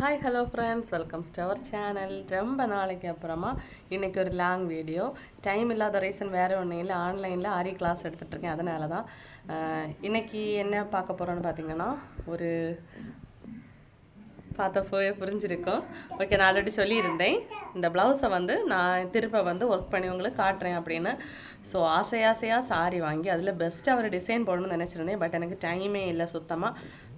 Hi hello friends welcome to our channel ரொம்ப நாளைக்கு அப்புறமா இன்றைக்கி ஒரு லாங் வீடியோ டைம் இல்லாத ரீசன் வேறு ஒன்றும் இல்லை. ஆன்லைனில் ஆரி கிளாஸ் எடுத்துகிட்ருக்கேன் அதனால தான் இன்றைக்கி என்ன பார்க்க போகிறோன்னு பார்த்தீங்கன்னா ஒரு பார்த்தப்போவே புரிஞ்சிருக்கும். ஓகே நான் ஆல்ரெடி சொல்லியிருந்தேன். இந்த ப்ளவுஸை வந்து நான் திருப்ப வந்து ஒர்க் பண்ணி உங்களுக்கு காட்டுறேன் அப்படின்னு. ஸோ ஆசை ஆசையாக சாரி வாங்கி அதில் பெஸ்ட்டாக ஒரு டிசைன் போடணும்னு நினச்சிருந்தேன். பட் எனக்கு டைமே இல்லை சுத்தமாக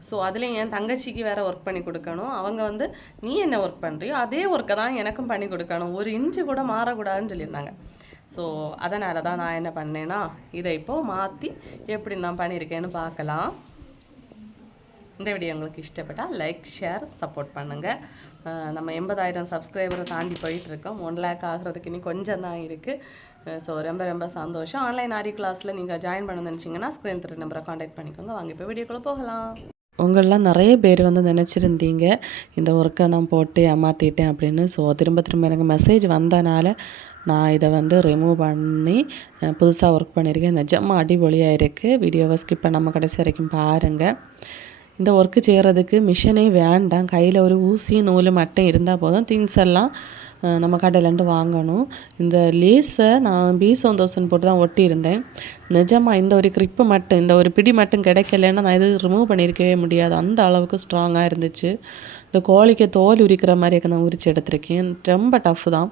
ஸோ அதில் என் தங்கச்சிக்கு வேறு ஒர்க் பண்ணி கொடுக்கணும். அவங்க வந்து நீ என்ன ஒர்க் பண்ணுறியோ அதே ஒர்க்கை தான் எனக்கும் பண்ணி கொடுக்கணும். ஒரு இன்ச்சு கூட மாறக்கூடாதுன்னு சொல்லியிருந்தாங்க. ஸோ அதனால தான் நான் என்ன பண்ணேன்னா இதை இப்போது மாற்றி எப்படி நான் பண்ணியிருக்கேன்னு பார்க்கலாம். இந்த வீடியோ உங்களுக்கு இஷ்டப்பட்டால் லைக் ஷேர் சப்போர்ட் பண்ணுங்கள் நம்ம எண்பதாயிரம் சப்ஸ்கிரைபரை தாண்டி போயிட்டுருக்கோம். ஒன் லேக் ஆகிறதுக்கு இனி கொஞ்சம் தான் இருக்குது ஸோ ரொம்ப ரொம்ப சந்தோஷம். ஆன்லைன் ஆரி கிளாஸில் நீங்கள் ஜாயின் பண்ண நினச்சிங்கன்னா ஸ்க்ரீன் திரு நம்பரை காண்டாக்ட் பண்ணிக்கோங்க. வாங்க இப்போ வீடியோக்குள்ளே போகலாம். உங்களெலாம் நிறைய பேர் வந்து நினச்சிருந்தீங்க இந்த ஒர்க்கை நான் போட்டு ஏமாற்றிட்டேன் அப்படின்னு. ஸோ திரும்ப திரும்ப எனக்கு மெசேஜ் வந்தனால நான் இதை வந்து ரிமூவ் பண்ணி புதுசாக ஒர்க் பண்ணியிருக்கேன். நிஜமாக அடிபொலியாக இருக்குது வீடியோவை ஸ்கிப் பண்ணாமல் கடைசி வரைக்கும் பாருங்கள் இந்த ஒர்க்கு செய்கிறதுக்கு மிஷினே வேண்டாம். கையில் ஒரு ஊசி நூல் மட்டும் இருந்தால் போதும். திங்ஸ் எல்லாம் நம்ம கடையிலேருந்து வாங்கணும். இந்த லேஸை நான் பி சந்தோஷன் போட்டு தான் ஒட்டியிருந்தேன். நிஜமாக இந்த ஒரு க்ரிப்பு மட்டும் இந்த ஒரு பிடி மட்டும் கிடைக்கலன்னா நான் இது ரிமூவ் பண்ணியிருக்கவே முடியாது. அந்த அளவுக்கு ஸ்ட்ராங்காக இருந்துச்சு. இந்த கோழிக்கு தோல் உரிக்கிற மாதிரியே நான் உரித்து எடுத்திருக்கேன். ரொம்ப டஃப் தான்.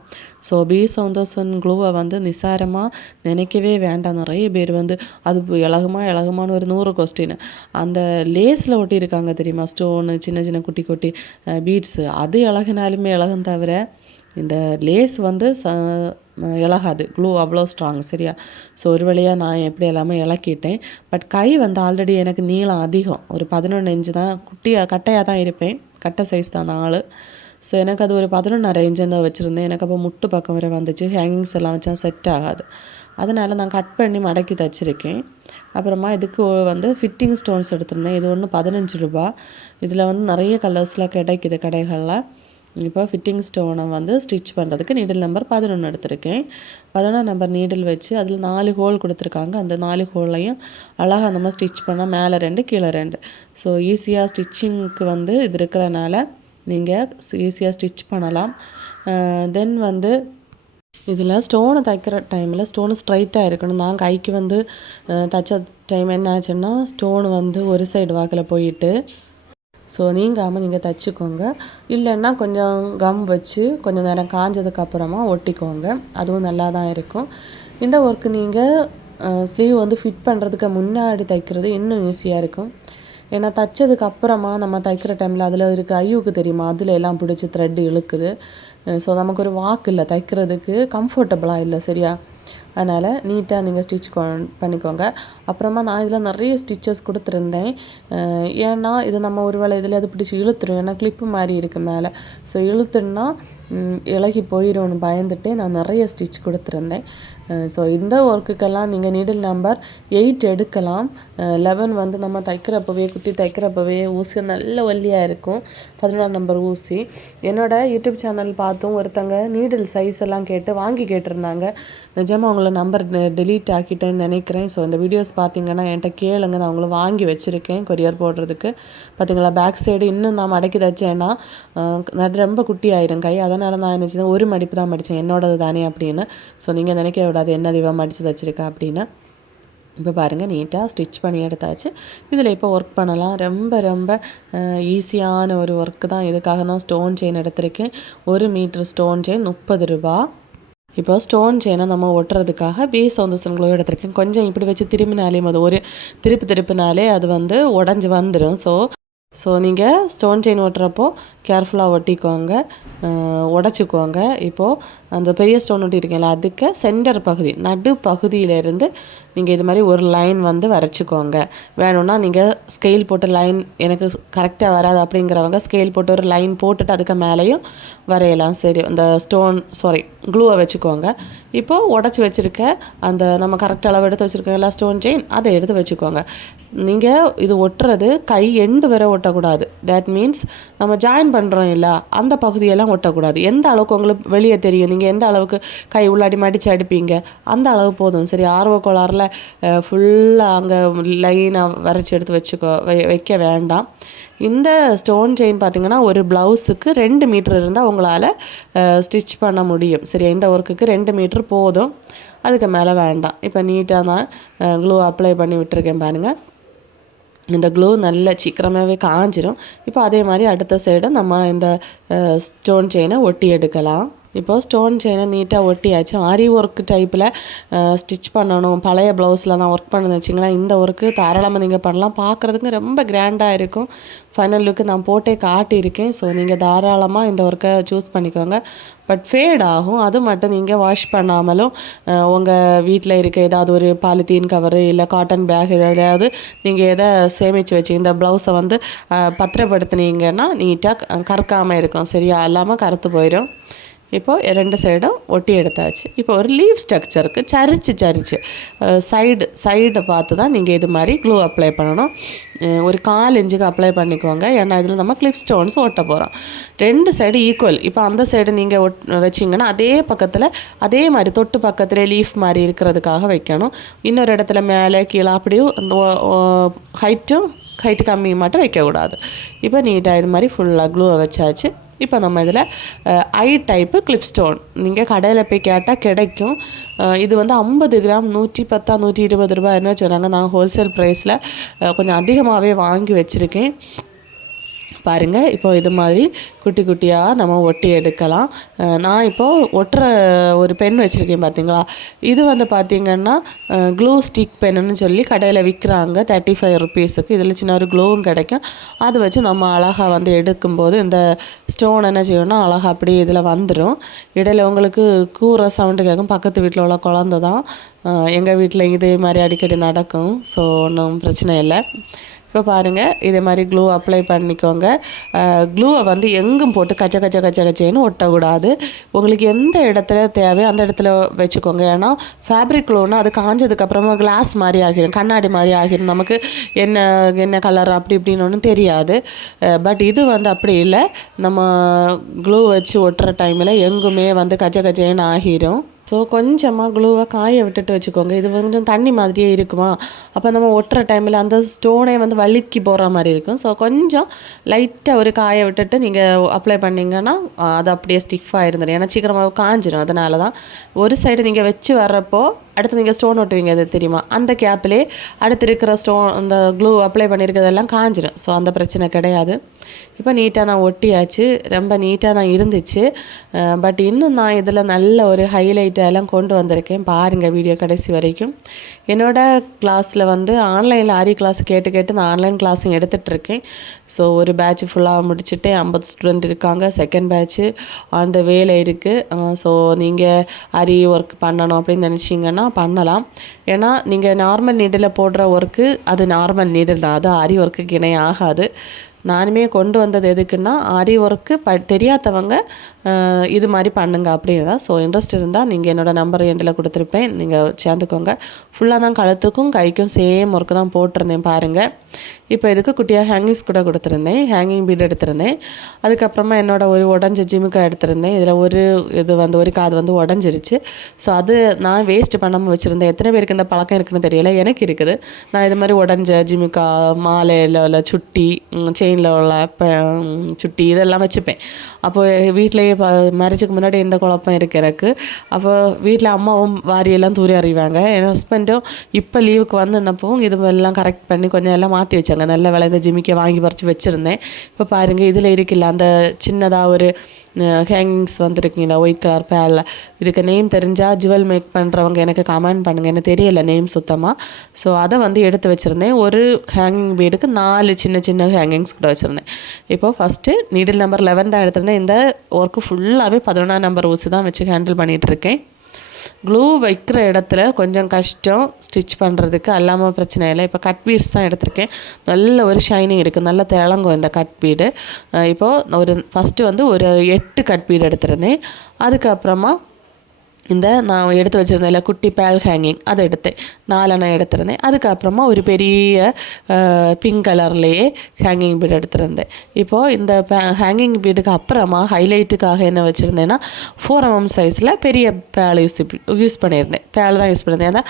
ஸோ பி சவுந்தோசன் க்ளூவை வந்து நிசாரமாக நினைக்கவே வேண்டாம். நிறைய பேர் வந்து அது இலகுமா இலகுமான்னு ஒரு நூறு கொஸ்டின் அந்த லேஸில் ஒட்டியிருக்காங்க தெரியுமா? ஸ்டோனு சின்ன சின்ன குட்டி குட்டி பீட்ஸு அது இலகுனாலுமே இலகும் தவிர இந்த லேஸ் வந்து ச இலகாது. க்ளூ அவ்வளோ ஸ்ட்ராங் சரியா? ஸோ ஒரு வழியாக நான் எப்படி எல்லாமே இலக்கிட்டேன். பட் கை வந்து ஆல்ரெடி எனக்கு நீளம் அதிகம். ஒரு பதினொன்று இன்ச்சு தான். குட்டியாக கட்டையாக தான் இருப்பேன். கட்டை சைஸ் தான் ஆள். ஸோ எனக்கு அது ஒரு பதினொன்று இன்ச்சு தான் வச்சுருந்தேன். எனக்கு அப்போ முட்டு பக்கம் வரை வந்துச்சு. ஹேங்கிங்ஸ் எல்லாம் வச்சா செட் ஆகாது. அதனால் நான் கட் பண்ணி மடக்கி தச்சிருக்கேன். அப்புறமா இதுக்கு வந்து ஃபிட்டிங் ஸ்டோன்ஸ் எடுத்திருந்தேன். இது ஒன்று பதினஞ்சு ரூபா. இதில் வந்து நிறைய கலர்ஸில் கிடைக்குது கடைகளில். இப்போ ஃபிட்டிங் ஸ்டோனை வந்து ஸ்டிச் பண்ணுறதுக்கு நீடில் நம்பர் பதினொன்று எடுத்திருக்கேன். பதினொன்றாம் நம்பர் நீடில் வச்சு அதில் நாலு ஹோல் கொடுத்துருக்காங்க. அந்த நாலு ஹோல்லையும் அழகாக நம்ம ஸ்டிச் பண்ணால் மேலே ரெண்டு கீழே ரெண்டு. ஸோ ஈஸியாக ஸ்டிச்சிங்க்கு வந்து இது இருக்கிறனால நீங்கள் ஈஸியாக ஸ்டிச் பண்ணலாம். தென் வந்து இதில் ஸ்டோனை தைக்கிற டைமில் ஸ்டோனு ஸ்ட்ரைட்டாக இருக்கணும். நான் கைக்கு வந்து தைச்ச டைம் என்ன ஆச்சுன்னா ஸ்டோன் வந்து ஒரு சைடு வாக்கில் போயிட்டு ஸோ நீங்காமல் நீங்கள் தைச்சிக்கோங்க. இல்லைன்னா கொஞ்சம் கம் வச்சு கொஞ்சம் நேரம் காஞ்சதுக்கப்புறமா ஒட்டிக்கோங்க. அதுவும் நல்லா தான் இருக்கும். இந்த ஒர்க்கு நீங்கள் ஸ்லீவ் வந்து ஃபிட் பண்ணுறதுக்கு முன்னாடி தைக்கிறது இன்னும் ஈஸியாக இருக்கும். ஏன்னா தைச்சதுக்கு அப்புறமா நம்ம தைக்கிற டைமில் அதில் இருக்க ஐயூக்கு தெரியுமா? அதில் எல்லாம் பிடிச்சி த்ரெட் இழுக்குது. ஸோ நமக்கு ஒரு வாக்கு இல்லை. தைக்கிறதுக்கு கம்ஃபர்டபுளாக இல்லை. சரியா? அதனால் நீட்டாக நீங்கள் ஸ்டிச் பண்ணிக்கோங்க. அப்புறமா நான் இதில் நிறைய ஸ்டிச்சஸ் கொடுத்துருந்தேன். ஏன்னா இது நம்ம ஒரு வேளை இதில் அது பிடிச்சி இழுத்துரும். ஏன்னா கிளிப்பு மாதிரி இருக்குது மேலே. ஸோ இழுத்துன்னா இலகி போயிடும்னு பயந்துட்டே நான் நிறைய ஸ்டிச் கொடுத்துருந்தேன். ஸோ இந்த ஒர்க்குக்கெல்லாம் நீங்கள் நீடில் நம்பர் எயிட் எடுக்கலாம். லெவன் வந்து நம்ம தைக்கிறப்பவே குத்தி தைக்கிறப்பவே ஊசி நல்ல ஒல்லியாக இருக்கும். பதினொன்றாம் நம்பர் ஊசி. என்னோடய யூடியூப் சேனல் பார்த்தும் ஒருத்தங்க நீடில் சைஸ் எல்லாம் கேட்டு வாங்கி கேட்டிருந்தாங்க. நிஜமாக அவங்கள நம்பர் டெலீட் ஆக்கிட்டேன்னு நினைக்கிறேன். ஸோ இந்த வீடியோஸ் பார்த்தீங்கன்னா என்கிட்ட கேளுங்க. நான் அவங்கள வாங்கி வச்சுருக்கேன் கொரியர் போடுறதுக்கு. பார்த்தீங்களா பேக் சைடு இன்னும் நான் மடக்கி தைச்சேன்னா ரொம்ப குட்டி ஆயிரும் கை. அதனால் நான் என்ன ஒரு மடிப்பு தான் மடித்தேன் என்னோடது தானே அப்படின்னு. ஸோ நீங்கள் நினைக்க விடாது என்ன தெய்வம் அடித்து தைச்சிருக்கா அப்படின்னு. இப்போ பாருங்கள் நீட்டாக ஸ்டிச் பண்ணி எடுத்தாச்சு. இதில் இப்போ ஒர்க் பண்ணலாம். ரொம்ப ரொம்ப ஈஸியான ஒரு ஒர்க்கு தான். இதுக்காக தான் ஸ்டோன் செயின் எடுத்திருக்கேன். ஒரு மீட்டர் ஸ்டோன் செயின் முப்பது ரூபா. இப்போ ஸ்டோன் செயினை நம்ம ஒட்டுறதுக்காக பேஸ் வந்து க்ளோ எடுத்திருக்கேன். கொஞ்சம் இப்படி வச்சு திரும்பினாலே அது ஒரு திருப்பி திருப்பினாலே அது வந்து உடஞ்சி வந்துடும் ஸோ ஸோ நீங்கள் ஸ்டோன் செயின் ஒட்டுறப்போ கேர்ஃபுல்லாக ஒட்டிக்கோங்க உடச்சிக்கோங்க. இப்போது அந்த பெரிய ஸ்டோன் ஒட்டியிருக்கீங்களா அதுக்கு சென்டர் பகுதி நடு பகுதியிலேருந்து நீங்கள் இது மாதிரி ஒரு லைன் வந்து வரைச்சிக்கோங்க. வேணும்னா நீங்கள் ஸ்கெயில் போட்டு லைன் எனக்கு கரெக்டாக வராது அப்படிங்கிறவங்க ஸ்கேல் போட்டு ஒரு லைன் போட்டுட்டு அதுக்கு மேலேயும் வரையலாம். சரி அந்த ஸ்டோன் சாரி க்ளூவை வச்சுக்கோங்க. இப்போது உடச்சி வச்சுருக்க அந்த நம்ம கரெக்ட் அளவு எடுத்து வச்சுருக்கோம் ஸ்டோன் செயின் அதை எடுத்து வச்சுக்கோங்க. நீங்கள் இது ஒட்டுறது கை எண்டு வரை ஒட்டக்கூடாது. தேட் மீன்ஸ் நம்ம ஜாயின் பண்ணுறோம் இல்லை அந்த பகுதியெல்லாம் ஒட்டக்கூடாது. எந்த அளவுக்கு உங்களுக்கு வெளியே தெரியும்? நீங்கள் எந்த அளவுக்கு கை உள்ளாடி மடித்து அடிப்பீங்க? அந்த அளவு போதும். சரி ஆர்வ கோளாறில் ஃபுல்லாக அங்கே லைனாக வரைச்சி எடுத்து வச்சுக்கோ வை வைக்க வேண்டாம். இந்த ஸ்டோன் செயின் பார்த்தீங்கன்னா ஒரு ப்ளவுஸுக்கு ரெண்டு மீட்டர் இருந்தால் உங்களால் ஸ்டிச் பண்ண முடியும். சரி இந்த ஒர்க்குக்கு ரெண்டு மீட்ரு போதும். அதுக்கு மேலே வேண்டாம். இப்போ நீட்டாக தான் க்ளூ அப்ளை பண்ணி விட்டுருக்கேன் பாருங்கள் இந்த க்ளூ நல்ல சீக்கிரமாகவே காஞ்சிரும். இப்போ அதே மாதிரி அடுத்த சைடு நம்ம இந்த ஸ்டோன் செயினை ஒட்டி எடுக்கலாம். இப்போ ஸ்டோன் செயினை நீட்டாக ஒட்டியாச்சு. ஆரி ஒர்க் டைப்பில் ஸ்டிச் பண்ணணும். பழைய ப்ளவுஸில் நான் ஒர்க் பண்ணது வச்சிங்களேன். இந்த ஒர்க்கு தாராளமாக நீங்கள் பண்ணலாம். பார்க்குறதுக்கு ரொம்ப கிராண்டாக இருக்கும். ஃபைனல் லுக்கு நான் போட்டே காட்டியிருக்கேன். ஸோ நீங்கள் தாராளமாக இந்த ஒர்க்கை சூஸ் பண்ணிக்கோங்க. பட் ஃபேட் ஆகும். அது மட்டும் நீங்கள் வாஷ் பண்ணாமலும் உங்கள் வீட்டில் இருக்க ஏதாவது ஒரு பாலித்தீன் கவரு இல்லை காட்டன் பேக் எதாவது நீங்கள் எதை சேமித்து வச்சு இந்த ப்ளவுஸை வந்து பத்திரப்படுத்துனீங்கன்னா நீட்டாக கறக்காமல் இருக்கும். சரியா? இல்லாமல் கருத்து போயிடும். இப்போது ரெண்டு சைடும் ஒட்டி எடுத்தாச்சு. இப்போ ஒரு லீவ் ஸ்ட்ரக்சருக்கு சரிச்சு சரிச்சு. சைடு சைடை பார்த்து தான் நீங்கள் இது மாதிரி க்ளூ அப்ளை பண்ணணும். ஒரு கால் இன்ச்சுக்கு அப்ளை பண்ணிக்கோங்க. ஏன்னா இதில் நம்ம கிளிப் ஸ்டோன்ஸ் ஒட்ட போகிறோம் ரெண்டு சைடு ஈக்குவல் இப்போ அந்த சைடு நீங்கள் ஒட் வச்சிங்கன்னா அதே பக்கத்தில் அதே மாதிரி தொட்டு பக்கத்தில் லீஃப் மாதிரி இருக்கிறதுக்காக வைக்கணும். இன்னொரு இடத்துல மேலே கீழே அப்படியும் ஹைட்டும் ஹைட்டு கம்மி மட்டும் வைக்கக்கூடாது. இப்போ நீட்டாக இது மாதிரி ஃபுல்லாக க்ளூவை வச்சாச்சு. இப்போ நம்ம இதில் ஐ டைப்பு கிளிப் ஸ்டோன் நீங்கள் கடையில் போய் கேட்டால் கிடைக்கும். இது வந்து ஐம்பது கிராம் நூற்றி பத்தா நூற்றி இருபது ரூபாய் என்ன வச்சுக்கிறாங்க நான் ஹோல்சேல் ப்ரைஸில் கொஞ்சம் அதிகமாகவே வாங்கி வச்சுருக்கேன். பாருங்கள் இப்போ இது மாதிரி குட்டி குட்டியாக நம்ம ஒட்டி எடுக்கலாம். நான் இப்போது ஒட்டுற ஒரு பென் வச்சுருக்கேன் பார்த்தீங்களா இது வந்து பார்த்திங்கன்னா க்ளூ ஸ்டிக் பென்னு சொல்லி கடையில் விற்கிறாங்க தேர்ட்டி ஃபைவ் ருபீஸுக்கு இதில் சின்ன ஒரு க்ளூவும் கிடைக்கும். அது வச்சு நம்ம அழகாக வந்து எடுக்கும்போது இந்த ஸ்டோன் என்ன செய்யணும்னா அழகாக அப்படியே இதில் வந்துடும் இடையில உங்களுக்கு கூற சவுண்டு கேட்கும் பக்கத்து வீட்டில் உள்ள குழந்த தான். எங்கள் வீட்டில் இதே மாதிரி அடிக்கடி நடக்கும். ஸோ ஒன்றும் பிரச்சனை இல்லை. இப்போ பாருங்கள் இதே மாதிரி க்ளூ அப்ளை பண்ணிக்கோங்க. க்ளூவை வந்து எங்கும் போட்டு கச்ச கச்ச கச்ச கச்சேன்னு ஒட்டக்கூடாது. உங்களுக்கு எந்த இடத்துல தேவையோ அந்த இடத்துல வச்சுக்கோங்க. ஏன்னா ஃபேப்ரிக் க்ளூனா அது காஞ்சதுக்கப்புறமா கிளாஸ் மாதிரி ஆகிடும் கண்ணாடி மாதிரி ஆகிடும் நமக்கு என்ன என்ன கலர் அப்படி இப்படின்னு ஒன்றும் தெரியாது. பட் இது வந்து அப்படி இல்லை. நம்ம க்ளூ வச்சு ஒட்டுற டைமில் எங்குமே வந்து கச்ச கச்சேன்னு ஆகிரும். ஸோ கொஞ்சமாக க்ளூவை காய விட்டுட்டு வச்சுக்கோங்க. இது கொஞ்சம் தண்ணி மாதிரியே இருக்குமா? அப்போ நம்ம ஒட்டுற டைமில் அந்த ஸ்டோனே வந்து வழுக்கி போகிற மாதிரி இருக்கும். ஸோ கொஞ்சம் லைட்டாக ஒரு காய விட்டுட்டு நீங்கள் அப்ளை பண்ணிங்கன்னா அது அப்படியே ஸ்டிஃபாக இருந்துடும் ஏன்னா சீக்கிரமாக காஞ்சிரும். அதனால தான் ஒரு சைடு நீங்கள் வச்சு வர்றப்போ அடுத்து நீங்கள் ஸ்டோன் ஒட்டுவீங்க அது தெரியுமா? அந்த கேப்பிலே அடுத்து இருக்கிற ஸ்டோன் அந்த க்ளூ அப்ளை பண்ணியிருக்கிறதெல்லாம் காஞ்சிடும் ஸோ அந்த பிரச்சனை கிடையாது. இப்போ நீட்டாக நான் ஒட்டியாச்சு. ரொம்ப நீட்டாக தான் இருந்துச்சு. பட் இன்னும் நான் இதில் நல்ல ஒரு ஹைலைட்டெல்லாம் கொண்டு வந்திருக்கேன். பாருங்கள் வீடியோ கடைசி வரைக்கும். என்னோடய கிளாஸில் வந்து ஆன்லைனில் ஆரி கிளாஸ் கேட்டு கேட்டு நான் ஆன்லைன் கிளாஸும் எடுத்துகிட்ருக்கேன் ஸோ ஒரு பேட்ச் ஃபுல்லாக முடிச்சுட்டு ஐம்பது ஸ்டூடெண்ட் இருக்காங்க. செகண்ட் பேட்ச்சு ஆன் த வேல இருக்குது ஸோ நீங்கள் ஆரி ஒர்க் பண்ணணும் அப்படின்னு நினச்சிங்கன்னா பண்ணலாம். ஏன்னா நீங்கள் நார்மல் நீடில் போடுற ஒர்க்கு அது நார்மல் நீடில் தான். அது ஆரி ஒர்க்குக்கு இணை ஆகாது நானுமே கொண்டு வந்தது எதுக்குன்னா ஆரி ஒர்க்கு ப தெரியாதவங்க இது மாதிரி பண்ணுங்க அப்படின்னு தான் ஸோ இன்ட்ரெஸ்ட் இருந்தால் நீங்கள் என்னோடய நம்பர் எண்டில் கொடுத்துருப்பேன். நீங்கள் சேர்ந்துக்கோங்க. ஃபுல்லாக தான் கழுத்துக்கும் கைக்கும் சேம் ஒர்க்கு தான் போட்டிருந்தேன் பாருங்கள் இப்போ இதுக்கு குட்டியாக ஹேங்கிங்ஸ் கூட கொடுத்துருந்தேன். ஹேங்கிங் பீட் எடுத்திருந்தேன். அதுக்கப்புறமா என்னோடய ஒரு உடஞ்ச ஜிமுக்கா எடுத்திருந்தேன். இதில் ஒரு இது வந்து ஒரு காது வந்து உடஞ்சிருச்சு. ஸோ அது நான் வேஸ்ட் பண்ணாமல் வச்சுருந்தேன். எத்தனை பேருக்கு இந்த பழக்கம் இருக்குன்னு தெரியல. எனக்கு இருக்குது. நான் இது மாதிரி உடஞ்ச ஜிமுக்கா மாலையில் உள்ள சுட்டி செயினில் உள்ள ப- சுட்டி இதெல்லாம் வச்சுப்பேன். அப்போது வீட்டிலேயே ப மேரேஜுக்கு முன்னாடி எந்த குழப்பம் இருக்கிறக்கு எனக்கு? அப்போ வீட்டில் அம்மாவும் வாரியெல்லாம் தூரி அறிவாங்க என் ஹஸ்பண்டும் இப்போ லீவுக்கு வந்துனப்பவும் இது எல்லாம் கரெக்ட் பண்ணி கொஞ்சம் எல்லாம் மாற்றி வச்சாங்க. நல்ல விளைந்த ஜிமிக்கை வாங்கி பறித்து வச்சுருந்தேன். இப்போ பாருங்கள் இதில் இருக்குல்ல அந்த சின்னதாக ஒரு ஹேங்கிங்ஸ் வந்துருக்கீங்களா? ஒயிட் கலர் பேரில் இதுக்கு நேம் தெரிஞ்சால் ஜுவல் மேக் பண்ணுறவங்க எனக்கு கமெண்ட் பண்ணுங்கள் எனக்கு தெரியல நேம் சுத்தமாக ஸோ அதை வந்து எடுத்து வச்சுருந்தேன். ஒரு ஹேங்கிங் பீடுக்கு நாலு சின்ன சின்ன ஹேங்கிங்ஸ் கூட வச்சுருந்தேன். இப்போ ஃபஸ்ட்டு நீடில் நம்பர் லெவன் தான் எடுத்திருந்தேன். இந்த ஒர்க்கு ஃபுல்லாகவே பதினொன்றாம் நம்பர் ஊசி தான் வச்சு ஹேண்டில் பண்ணிகிட்ருக்கேன் க்ளூ வைக்கிற இடத்துல கொஞ்சம் கஷ்டம். ஸ்டிச் பண்ணுறதுக்கு அல்லாமல் பிரச்சனை இல்லை. இப்போ கட் பீட்ஸ் தான் எடுத்திருக்கேன். நல்ல ஒரு ஷைனிங் இருக்குது நல்ல திளங்கும் இந்த கட் பீடு இப்போது ஒரு ஃபஸ்ட்டு வந்து ஒரு எட்டு கட் பீடு எடுத்திருந்தேன். அதுக்கப்புறமா இந்த நான் எடுத்து வச்சுருந்தேன்ல குட்டி பேல் ஹேங்கிங் அதை எடுத்தேன். நாலெண்ணம் எடுத்திருந்தேன். அதுக்கப்புறமா ஒரு பெரிய பிங்க் கலர்லேயே ஹேங்கிங் பீட் எடுத்திருந்தேன். இப்போது இந்த ஹேங்கிங் பீடுக்கு அப்புறமா ஹைலைட்டுக்காக என்ன வச்சுருந்தேன்னா ஃபோர் எம்எம் சைஸில் பெரிய பேல் யூஸ் யூஸ் பண்ணியிருந்தேன். பேல் தான் யூஸ் பண்ணியிருந்தேன்.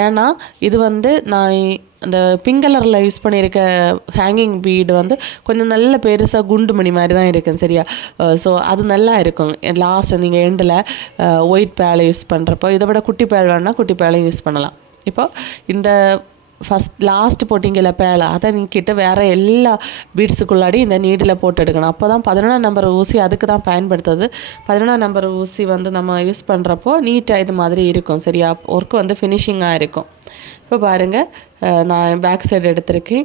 ஏன்னா ஏன்னா இது வந்து நான் அந்த பிங்க் கலரில் யூஸ் பண்ணியிருக்க ஹேங்கிங் பீடு வந்து கொஞ்சம் நல்ல பெருசாக குண்டு மணி மாதிரி தான் இருக்கும் சரியா? ஸோ அது நல்லா இருக்கும். லாஸ்ட் நீங்கள் எண்டில் ஒயிட் பேலை யூஸ் பண்ணுறப்போ இதை விட குட்டி பேல் வேணால் குட்டி பேலையும் யூஸ் பண்ணலாம். இப்போ இந்த ஃபஸ்ட் லாஸ்ட் போட்டிங்கல்ல பேலை அதை நீக்கிட்டு வேறு எல்லா பீட்ஸுக்குள்ளாடி இந்த நீடில் போட்டு எடுக்கணும். அப்போ தான் பதினொன்றாம் நம்பர் ஊசி அதுக்கு தான் பயன்படுத்துது. பதினொன்றாம் நம்பர் ஊசி வந்து நம்ம யூஸ் பண்ணுறப்போ நீட்டாக இது மாதிரி இருக்கும் சரியா? ஒர்க்கு வந்து ஃபினிஷிங்காக இருக்கும். இப்போ பாருங்கள் நான் பேக் சைடு எடுத்திருக்கேன்.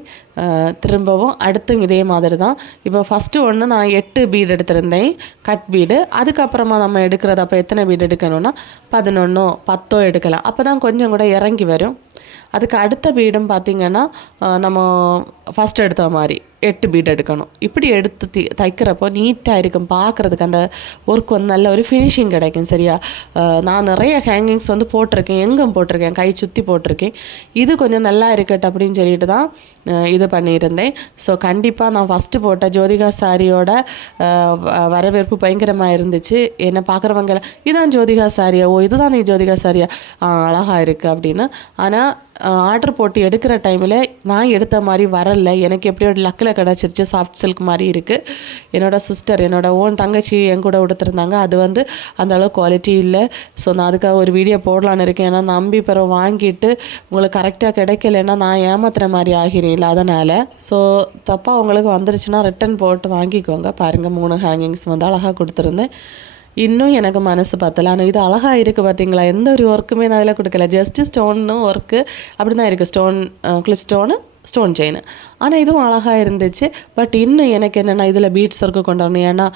திரும்பவும் அடுத்தும் இதே மாதிரி தான். இப்போ ஃபஸ்ட்டு ஒன்று நான் எட்டு பீடு எடுத்திருந்தேன் கட் பீடு அதுக்கப்புறமா நம்ம எடுக்கிறது அப்போ எத்தனை பீடு எடுக்கணும்னா பதினொன்னோ பத்தோ எடுக்கலாம். அப்போ தான் கொஞ்சம் கூட இறங்கி வரும். அதுக்கு அடுத்த வீடும் பார்த்திங்கன்னா நம்ம ஃபஸ்ட் எடுத்த மாதிரி. எட்டு பீட் எடுக்கணும் இப்படி எடுத்து தி தைக்கிறப்போ நீட்டாக இருக்கும் பார்க்குறதுக்கு அந்த ஒர்க் வந்து நல்ல ஒரு ஃபினிஷிங் கிடைக்கும் சரியா நான் நிறைய ஹேங்கிங்ஸ் வந்து போட்டிருக்கேன் எங்கும் போட்டிருக்கேன் கை சுற்றி போட்டிருக்கேன் இது கொஞ்சம் நல்லா இருக்கட்டும் அப்படின்னு சொல்லிட்டு தான் இது பண்ணியிருந்தேன் ஸோ கண்டிப்பாக நான் ஃபஸ்ட்டு போட்ட ஜோதிகா சாரியோட வரவேற்பு பயங்கரமாக இருந்துச்சு என்னை பார்க்குறவங்க இதுதான் ஜோதிகா சாரியா ஓ இதுதான் நீ ஜோதிகா சாரியா அழகாக இருக்குது அப்படின்னு ஆனால் ஆர்டர் போட்டு எடுக்கிற டைமில் நான் எடுத்த மாதிரி வரல எனக்கு எப்படியோ லக்கில் கிடச்சிருச்சு சாஃப்ட் சில்க் மாதிரி இருக்குது என்னோட சிஸ்டர் என்னோட ஓன் தங்கச்சி என் கூட கொடுத்துருந்தாங்க அது வந்து அந்த அளவு குவாலிட்டி இல்லை. ஸோ நான் அதுக்காக ஒரு வீடியோ போடலான்னு இருக்கேன். ஏன்னா நம்பி பிறகு வாங்கிட்டு உங்களுக்கு கரெக்டாக கிடைக்கலன்னா நான் ஏமாத்துகிற மாதிரி ஆகிறேன் அதனால். ஸோ தப்பாக உங்களுக்கு வந்துருச்சுன்னா ரிட்டன் போட்டு வாங்கிக்கோங்க. பாருங்கள் மூணு ஹேங்கிங்ஸ் வந்து அழகாக கொடுத்துருந்தேன். இன்னும் எனக்கு மனசு பத்தலை. ஆனால் இது அழகாக இருக்குது பார்த்தீங்களா எந்த ஒரு ஒர்க்குமே நான் அதில் கொடுக்கல. ஜஸ்ட்டு ஸ்டோன்னு ஒர்க்கு அப்படி தான் இருக்குது stone clip stone stone chain ஆனால் இதுவும் அழகாக இருந்துச்சு. பட் இன்னும் எனக்கு என்னென்னா இதில் பீட்ஸ் ஒர்க்கு கொண்டு வரணும் ஏன்னா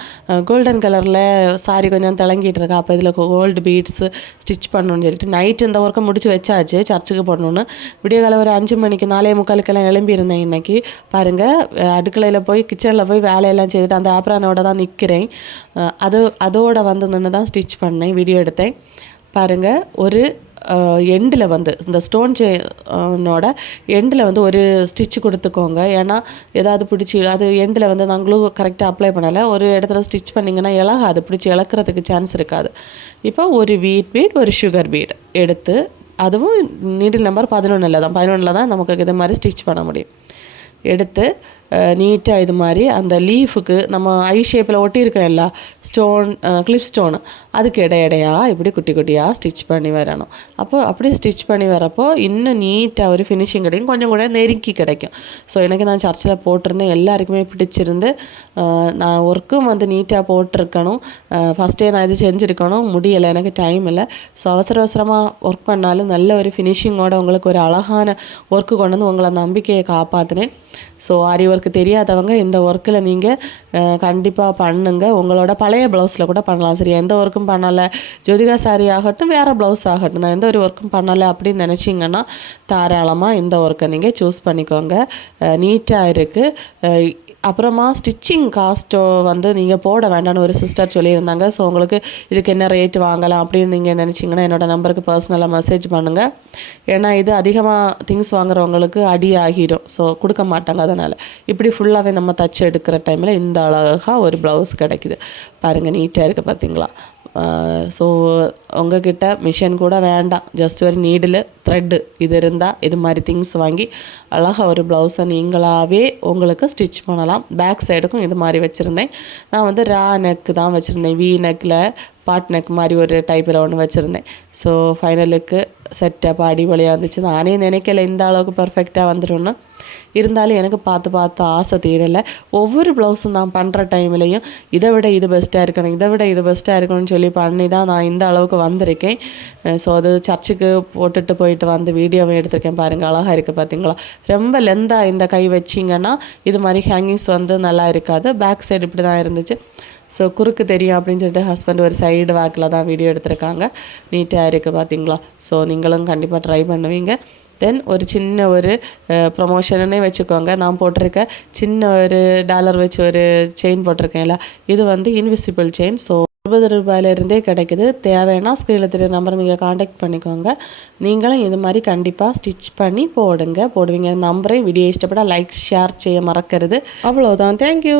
கோல்டன் கலரில் சாரி கொஞ்சம் திளங்கிட்டு இருக்கா. அப்போ இதில் கோல்டு பீட்ஸ் ஸ்டிச் பண்ணணும்னு சொல்லிட்டு நைட் இந்த ஒர்க்கை முடிச்சு வச்சாச்சு. சர்ச்சுக்கு போடணுன்னு விடிய காலம் ஒரு அஞ்சு மணிக்கு நாலே முக்காலுக்கெல்லாம் எழும்பியிருந்தேன் இன்றைக்கி பாருங்கள் அடுக்கலையில் போய் கிச்சனில் போய் வேலையெல்லாம் செய்துட்டு அந்த ஆப்ரானோட தான் நிற்கிறேன் அது அதோட வந்து நின்று தான் ஸ்டிச் பண்ணேன் வீடியோ எடுத்தேன். பாருங்கள் ஒரு எண்டில் வந்து இந்த ஸ்டோன் செயினோட எண்டில் வந்து ஒரு ஸ்டிச் கொடுத்துக்கோங்க. ஏன்னா ஏதாவது பிடிச்சி அது எண்டில் வந்து நாங்களும் கரெக்டாக அப்ளை பண்ணலை. ஒரு இடத்துல ஸ்டிச் பண்ணிங்கன்னா இழகாது பிடிச்சி இழக்கிறதுக்கு சான்ஸ் இருக்காது. இப்போ ஒரு வீட் பீட் ஒரு சுகர் பீட் எடுத்து அதுவும் நீடில் நம்பர் பதினொன்றில் தான். பதினொன்றில் தான் நமக்கு இது மாதிரி ஸ்டிச் பண்ண முடியும். எடுத்து நீட்டாக இது மாதிரி அந்த லீஃபுக்கு நம்ம ஐ ஷேப்பில் ஒட்டியிருக்கோம் எல்லா ஸ்டோன் கிளிப் ஸ்டோனு அதுக்கு இடை இடையா இப்படி குட்டி குட்டியாக ஸ்டிச் பண்ணி வரணும். அப்போ அப்படியே ஸ்டிச் பண்ணி வரப்போ இன்னும் நீட்டாக ஒரு ஃபினிஷிங் கிடைக்கும். கொஞ்சம் கூட நெருக்கி கிடைக்கும். ஸோ எனக்கு நான் சர்ச்சில் போட்டிருந்தேன். எல்லாருக்குமே பிடிச்சிருந்து நான் ஒர்க்கும் வந்து நீட்டாக போட்டிருக்கணும். ஃபஸ்ட்டே நான் இது செஞ்சுருக்கணும். முடியலை. எனக்கு டைம் இல்லை. ஸோ அவசர அவசரமாக ஒர்க் பண்ணாலும் நல்ல ஒரு ஃபினிஷிங்கோட உங்களுக்கு ஒரு அழகான ஒர்க்கு கொண்டு வந்து உங்களை நம்பிக்கையை காப்பாற்றினேன் ஸோ ஆரி உங்களுக்கு தெரியாதவங்க இந்த ஒர்க்கில் நீங்கள் கண்டிப்பாக பண்ணுங்க. உங்களோட பழைய ப்ளவுஸில் கூட பண்ணலாம். சரி எந்த ஒர்க்கும் பண்ணலை. ஜோதிகா சாரி ஆகட்டும் வேறு ப்ளவுஸ் ஆகட்டும். நான் எந்த ஒரு ஒர்க்கும் பண்ணலை அப்படின்னு நினச்சிங்கன்னா தாராளமாக இந்த ஒர்க்கை நீங்கள் சூஸ் பண்ணிக்கோங்க. நீட்டாக இருக்குது அப்புறமா ஸ்டிச்சிங் காஸ்ட்டோ வந்து நீங்கள் போட வேண்டாம்னு ஒரு சிஸ்டர் சொல்லியிருந்தாங்க. ஸோ உங்களுக்கு இதுக்கு என்ன ரேட் வாங்கலாம் அப்படின்னு நீங்கள் நினச்சிங்கன்னா என்னோடய நம்பருக்கு பர்சனலாக மெசேஜ் பண்ணுங்கள் ஏன்னா இது அதிகமாக திங்ஸ் வாங்குறவங்களுக்கு அடி ஆகிடும் ஸோ கொடுக்க மாட்டாங்க அதனால். இப்படி ஃபுல்லாகவே நம்ம தச்சு எடுக்கிற டைமில் இந்த அழகாக ஒரு ப்ளவுஸ் கிடைக்குது. பாருங்கள் நீட்டாக இருக்குது பார்த்தீங்களா ஸோ உங்ககிட்ட மிஷின் கூட வேண்டாம் ஜஸ்ட் ஒரு நீடில் த்ரெட்டு இது இருந்தால் இது மாதிரி திங்ஸ் வாங்கி அழகாக ஒரு ப்ளவுஸை நீங்களாகவே உங்களுக்கு ஸ்டிச் பண்ணலாம் பேக் சைடுக்கும் இது மாதிரி வச்சுருந்தேன் நான் வந்து ரா நெக்கு தான் வச்சுருந்தேன் வி நெக்கில் பாட் நெக் மாதிரி ஒரு டைப்பில் ஒன்று வச்சுருந்தேன் ஸோ ஃபைனலுக்கு செட்டப் அடிபொலியாக இருந்துச்சு நானே நினைக்கல இந்த அளவுக்கு பர்ஃபெக்டாக வந்துடும்னு இருந்தாலும் எனக்கு பார்த்து பார்த்து ஆசை தீரலை. ஒவ்வொரு ப்ளவுஸும் நான் பண்ணுற டைம்லையும் இதை விட இது பெஸ்ட்டாக இருக்கணும் இதை விட இது பெஸ்ட்டாக இருக்கணும்னு சொல்லி பண்ணி தான் நான் இந்த அளவுக்கு வந்திருக்கேன். ஸோ அது சர்ச்சுக்கு போட்டுட்டு போயிட்டு வந்து வீடியோவை எடுத்திருக்கேன் பாருங்கள் அழகாக இருக்குது பார்த்தீங்களா ரொம்ப லெந்தாக இந்த கை வச்சிங்கன்னா இது மாதிரி ஹேங்கிங்ஸ் வந்து நல்லா இருக்காது. பேக் சைடு இப்படி தான் இருந்துச்சு. ஸோ குறுக்கு தெரியும் அப்படின்னு சொல்லிட்டு ஹஸ்பண்ட் ஒரு சைடு வாக்கில் தான் வீடியோ எடுத்திருக்காங்க. நீட்டாக இருக்குது பார்த்தீங்களா ஸோ நீங்களும் கண்டிப்பாக ட்ரை பண்ணுவீங்க. தென் ஒரு சின்ன ஒரு ப்ரொமோஷன்னே வச்சுக்கோங்க. நான் போட்டிருக்க சின்ன ஒரு டாலர் வச்சு ஒரு செயின் போட்டிருக்கேன்ல இது வந்து இன்விசிபிள் செயின் ஸோ இருபது ரூபாயிலிருந்தே கிடைக்குது. தேவைன்னா ஸ்க்ரீனில் தெரிய நம்பரை நீங்கள் காண்டாக்ட் பண்ணிக்கோங்க. நீங்களும் இது மாதிரி கண்டிப்பாக ஸ்டிச் பண்ணி போடுங்க. போடுவீங்க. நம்பரை வீடியோ இஷ்டப்பட லைக் ஷேர் செய்ய மறக்கிறது. அவ்வளோதான் தேங்க்யூ